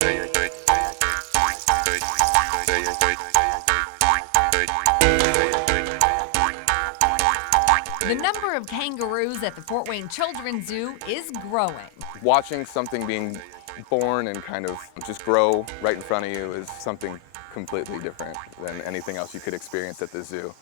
The number of kangaroos at the Fort Wayne Children's Zoo is growing. Watching something being born and kind of just grow right in front of you is something completely different than anything else you could experience at the zoo.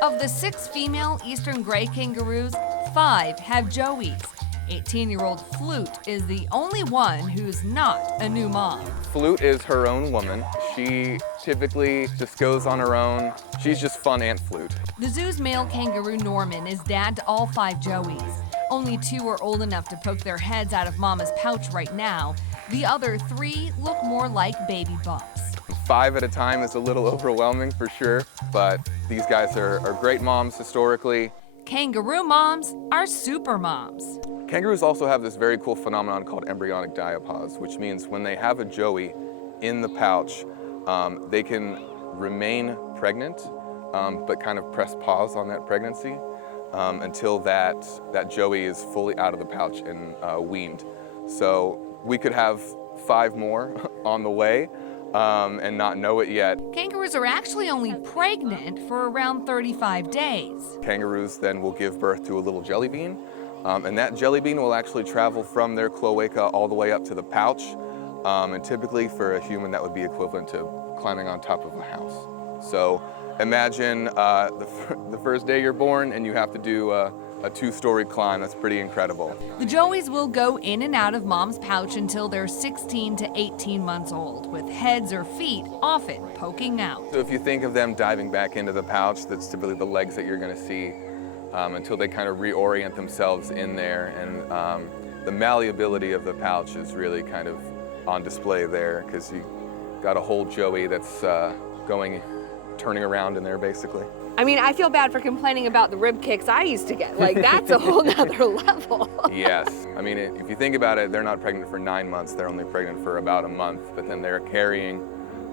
Of the 6 female eastern gray kangaroos, 5 have joeys. 18-year-old Flute is the only one who's not a new mom. Flute is her own woman. She typically just goes on her own. She's just fun Aunt Flute. The zoo's male kangaroo Norman is dad to all 5 joeys. Only 2 are old enough to poke their heads out of mama's pouch right now. The other 3 look more like baby bumps. 5 at a time is a little overwhelming for sure, but these guys are great moms historically. Kangaroo moms are super moms. Kangaroos also have this very cool phenomenon called embryonic diapause, which means when they have a joey in the pouch, they can remain pregnant, but kind of press pause on that pregnancy until that joey is fully out of the pouch and weaned. So we could have 5 more on the way and not know it yet. Kangaroos are actually only pregnant for around 35 days. Kangaroos then will give birth to a little jelly bean, and that jelly bean will actually travel from their cloaca all the way up to the pouch, and typically for a human that would be equivalent to climbing on top of a house. So imagine the first day you're born and you have to do a 2-story climb. That's pretty incredible. The joeys will go in and out of mom's pouch until they're 16 to 18 months old, with heads or feet often poking out. So if you think of them diving back into the pouch, that's typically the legs that you're going to see until they kind of reorient themselves in there. And the malleability of the pouch is really kind of on display there, because you got a whole joey that's turning around in there basically. I mean, I feel bad for complaining about the rib kicks I used to get. Like, that's a whole nother level. Yes. I mean, if you think about it, they're not pregnant for 9 months. They're only pregnant for about a month, but then they're carrying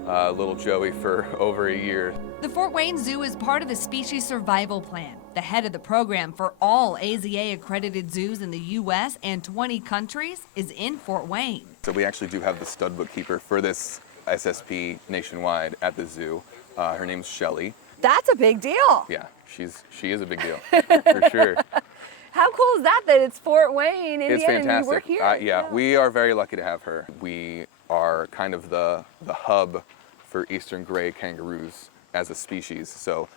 little joey for over a year. The Fort Wayne Zoo is part of the Species Survival Plan. The head of the program for all AZA-accredited zoos in the U.S. and 20 countries is in Fort Wayne. So we actually do have the stud bookkeeper for this SSP nationwide at the zoo. Her name's Shelly. That's a big deal. Yeah, she is a big deal, for sure. How cool is that it's Fort Wayne, Indiana, It's fantastic. and you work here? Yeah, we are very lucky to have her. We are kind of the hub for eastern gray kangaroos as a species. So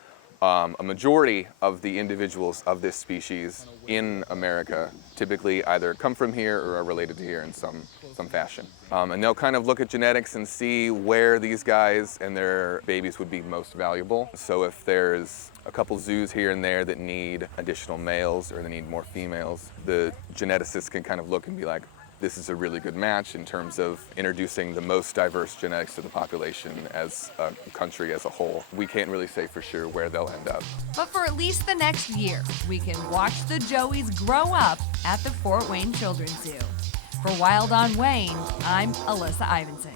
a majority of the individuals of this species in America typically either come from here or are related to here in some fashion. And they'll kind of look at genetics and see where these guys and their babies would be most valuable. So if there's a couple zoos here and there that need additional males or they need more females, the geneticists can kind of look and be like, this is a really good match in terms of introducing the most diverse genetics to the population as a country as a whole. We can't really say for sure where they'll end up. But for at least the next year, we can watch the joeys grow up at the Fort Wayne Children's Zoo. For Wild on Wayne, I'm Alyssa Ivinson.